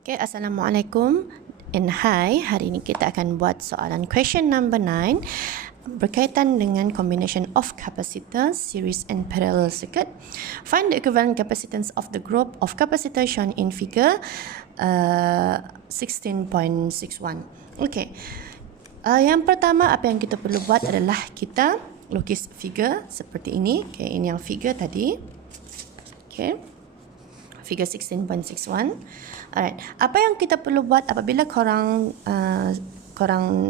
Okay, Assalamualaikum and hi. Hari ini kita akan buat soalan question number 9 berkaitan dengan combination of capacitors, series and parallel circuit. Find the equivalent capacitance of the group of capacitor shown in figure 16.61. Okay. Yang pertama apa yang kita perlu buat adalah kita lukis figure seperti ini. Okay, ini yang figure tadi. Okay. Figure 16.61. Alright. Apa yang kita perlu buat apabila korang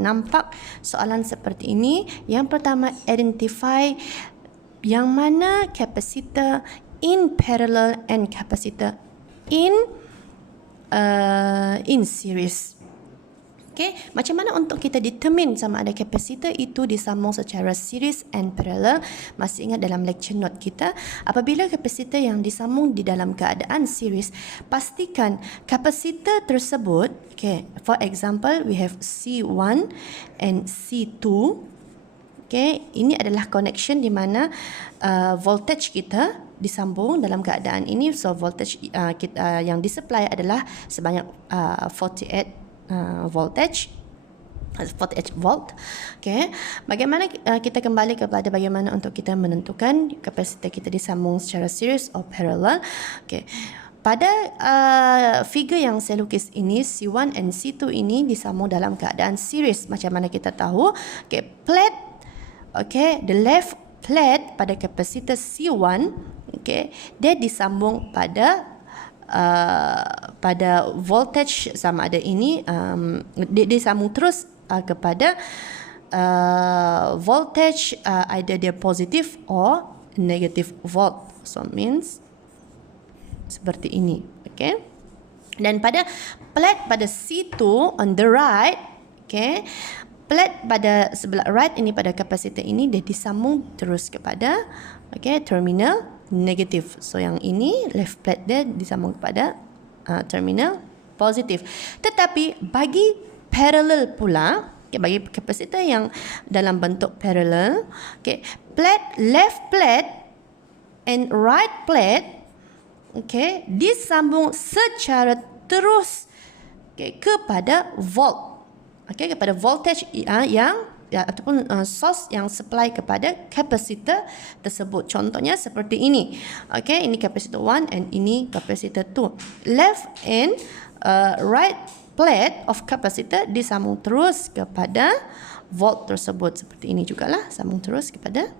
nampak soalan seperti ini? Yang pertama, identify yang mana capacitor in parallel and capacitor in series. Okay, macam mana untuk kita determine sama ada kapasitor itu disambung secara series and parallel? Masih ingat dalam lecture note kita, apabila kapasitor yang disambung di dalam keadaan series, pastikan kapasitor tersebut, okay, for example, we have C1 and C2. Okay, ini adalah connection di mana voltage kita disambung dalam keadaan ini. So voltage yang disupply adalah sebanyak 48 voltage 48 volt. Okay. Bagaimana kita kembali kepada bagaimana untuk kita menentukan kapasitor kita disambung secara series atau parallel. Okay. Pada figure yang saya lukis ini, C1 and C2 ini disambung dalam keadaan series. Macam mana kita tahu? Okay, plate, okay, the left plate pada kapasitor C1, okay, dia disambung pada voltage sama ada ini dia sambung terus kepada voltage either dia positive or negative volt. So means seperti ini. Okay. Dan pada plate pada C2 on the right, okay, plate pada sebelah right ini pada kapasitor ini dia disambung terus kepada, okay, terminal negatif. So yang ini left plate dia disambung kepada terminal positif. Tetapi bagi parallel pula, okay, bagi kapasitor yang dalam bentuk parallel, okay, plate left plate and right plate, okay, disambung secara terus, okay, kepada volt, okay, kepada voltage yang ataupun source yang supply kepada kapasitor tersebut. Contohnya seperti ini. Okay, ini kapasitor 1 and ini kapasitor 2. Left and right plate of kapasitor disambung terus kepada volt tersebut. Seperti ini jugalah, sambung terus kepada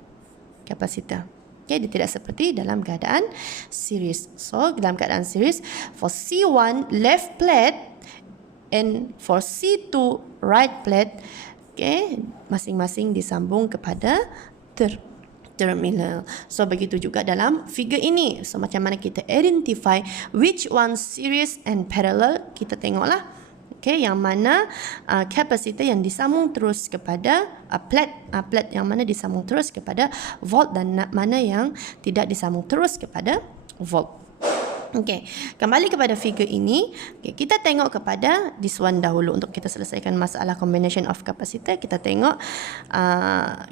kapasitor. Okay, dia tidak seperti dalam keadaan series. So, dalam keadaan series, for C1 left plate and for C2 right plate, okay, masing-masing disambung kepada terminal. So begitu juga dalam figure ini. So macam mana kita identify which one series and parallel? Kita tengoklah, okay, yang mana kapasitor yang disambung terus kepada plate yang mana disambung terus kepada volt dan mana yang tidak disambung terus kepada volt. Okay, kembali kepada figure ini. Okay, kita tengok kepada this one dahulu untuk kita selesaikan masalah combination of capacitor. Kita tengok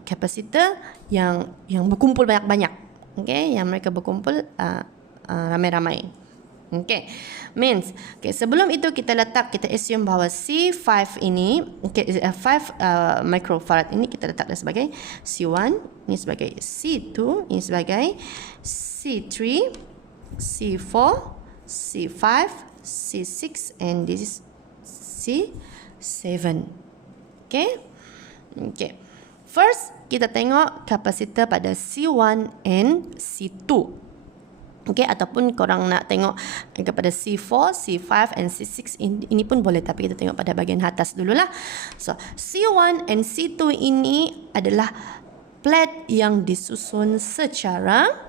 capacitor yang berkumpul banyak-banyak. Okay, yang mereka berkumpul ramai-ramai. Okay, means, okay, sebelum itu kita assume bahawa C5 ini, okay, 5 microfarad ini kita letakkan sebagai C1, ini sebagai C2, ini sebagai C3, C4, C5, C6 and this is C7. Okay. Okay. First kita tengok kapasitor pada C1 and C2. Okay, ataupun korang nak tengok kepada C4, C5 and C6 ini pun boleh, tapi kita tengok pada bahagian atas dululah. So, C1 and C2 ini adalah plate yang disusun secara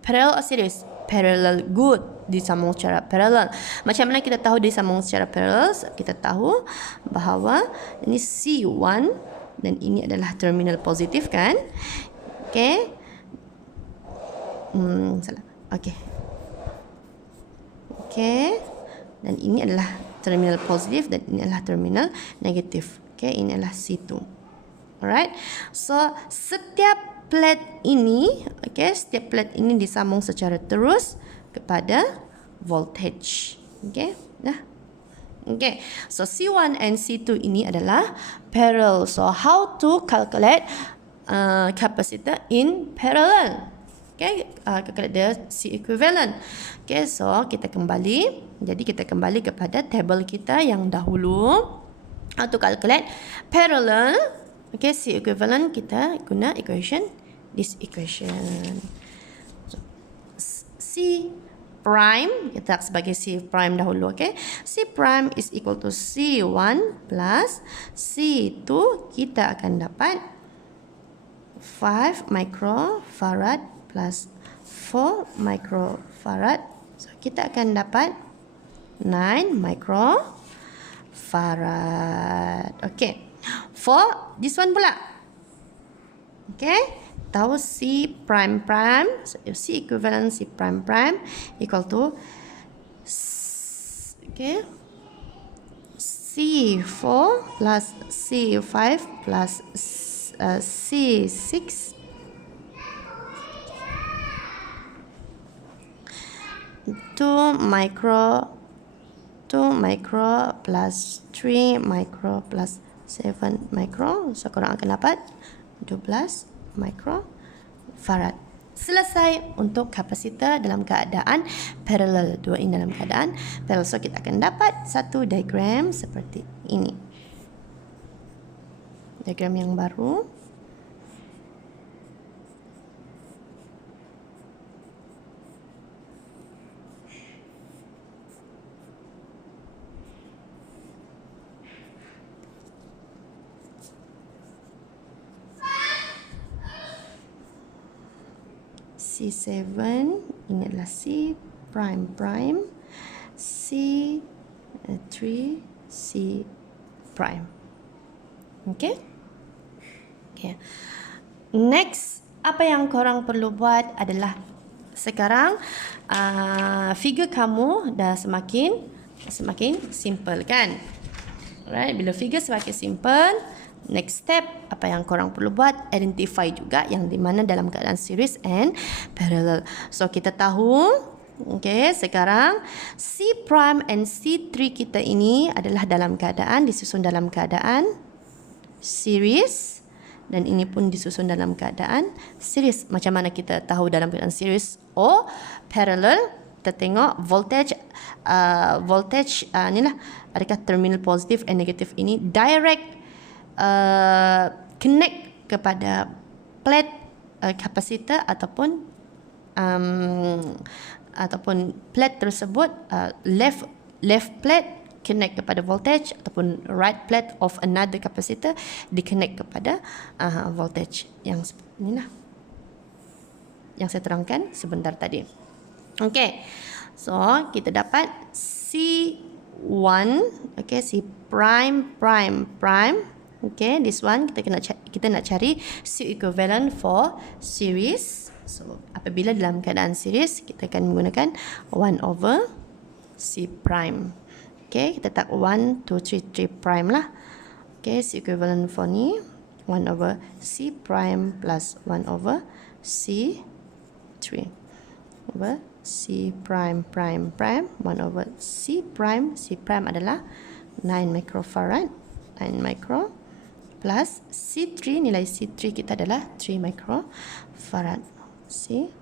parallel or series? Parallel, good. Disambung secara parallel. Macam mana kita tahu disambung secara parallel? Kita tahu bahawa ini C1 dan ini adalah terminal positif, kan? Okay. Salah. Okay. Okay. Dan ini adalah terminal positif dan ini adalah terminal negatif. Okay. Ini adalah C2. Alright. So, setiap plate ini, okay, setiap plate ini disambung secara terus kepada voltage. Okay, dah. Okay, so C1 and C2 ini adalah parallel. So how to calculate capacitor in parallel? Okay, calculate the C equivalent. Okay, so kita kembali. Jadi kita kembali kepada table kita yang dahulu. How to calculate parallel? Okay, C equivalent kita guna equation, this equation. So, C prime, kita sebagai C prime dahulu, okay? C prime is equal to C1 plus C2, kita akan dapat 5 microfarad plus 4 microfarad. So, kita akan dapat 9 microfarad. Okay. For this one pula. Okay. Tahu C prime prime, so C equivalent C prime prime equal to C4 plus C5 plus C6 2 micro plus 3 micro plus 7 micro, so korang akan dapat 12 microfarad. Selesai untuk kapasitor dalam keadaan parallel. Dua ini dalam keadaan parallel. So kita akan dapat satu diagram seperti ini. Diagram yang baru. C7, ini adalah C prime prime, C3, C prime. Okay? Okay. Next, apa yang korang perlu buat adalah sekarang figure kamu dah semakin simple kan? Alright, bila figure semakin simple, next step, apa yang korang perlu buat, identify juga yang di mana dalam keadaan series and parallel. So, kita tahu, okay, sekarang C prime and C3 kita ini adalah dalam keadaan, disusun dalam keadaan series. Dan ini pun disusun dalam keadaan series. Macam mana kita tahu dalam keadaan series or parallel? Kita tengok voltage, inilah, adakah terminal positif and negatif ini direct connect kepada plate kapasitor ataupun plate tersebut, left plate connect kepada voltage ataupun right plate of another capacitor di connect kepada voltage yang inilah yang saya terangkan sebentar tadi. Okay, so kita dapat C1, okay, C prime prime prime. Okay, this one kita nak cari C equivalent for series. So, apabila dalam keadaan series, kita akan menggunakan 1 over C prime. Okay, kita tak 1, 2, 3 prime lah. Okay, C equivalent for ni 1 over C prime plus 1 over C3 over C prime prime prime 1 over C prime. C prime adalah 9 microfarad, 9 micro plus C3, nilai C3 kita adalah 3 microfarad. C3.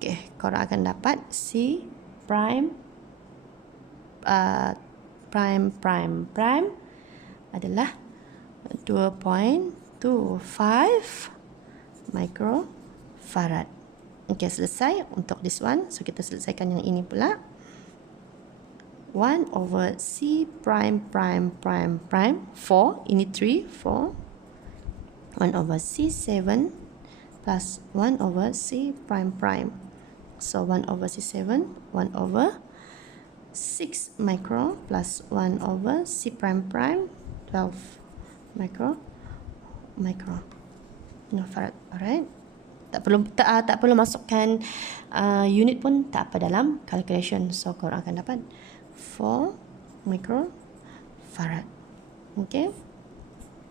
Okay, korang akan dapat C prime prime prime prime adalah 2.25 microfarad. Okay, selesai untuk this one. So, kita selesaikan yang ini pula. 1 over C prime prime prime prime 4. Ini 3, 4. 1 over C7 plus 1 over C prime prime. So, 1 over C7, 1 over 6 micro plus 1 over C prime prime, 12 micro farad. Alright. Tak perlu masukkan unit pun tak apa dalam calculation. So, korang akan dapat 4 microfarad. Okay.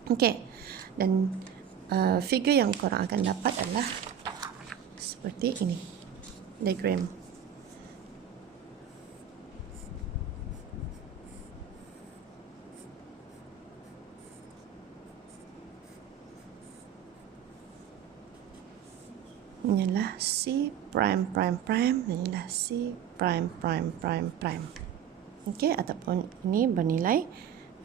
Okay. Dan figure yang korang akan dapat adalah seperti ini, diagram. Inilah C prime prime prime, dan inilah C prime prime prime prime. Okey, ataupun ini bernilai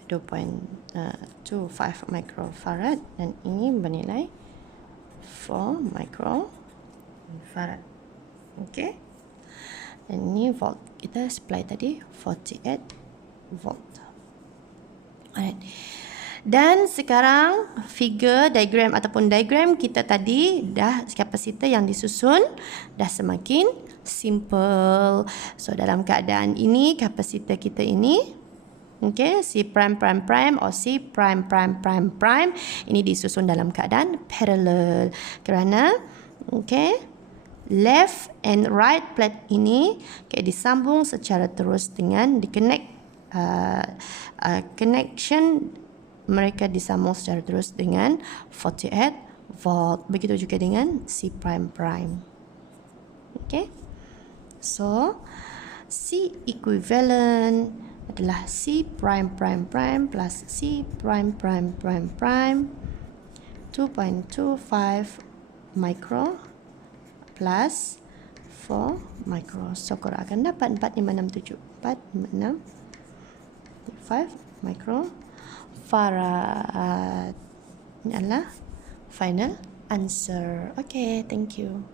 2.25 microfarad dan ini bernilai 4 microfarad. Okey. Dan ini volt kita supply tadi 48 volt. Alright. Dan sekarang figure diagram ataupun diagram kita tadi dah kapasitor yang disusun dah semakin simple. So dalam keadaan ini kapasitor kita ini, okay, C prime prime prime or C prime prime prime prime ini disusun dalam keadaan parallel kerana okay, left and right plate ini okay, disambung secara terus dengan connection mereka disambung secara terus dengan 48 volt. Begitu juga dengan C prime prime. Okay. So, C equivalent adalah C prime prime prime plus C prime prime prime prime 2.25 micro plus 4 micro. So, korang akan dapat 4567. 4565 micro farad. Ini adalah final answer. Okay, thank you.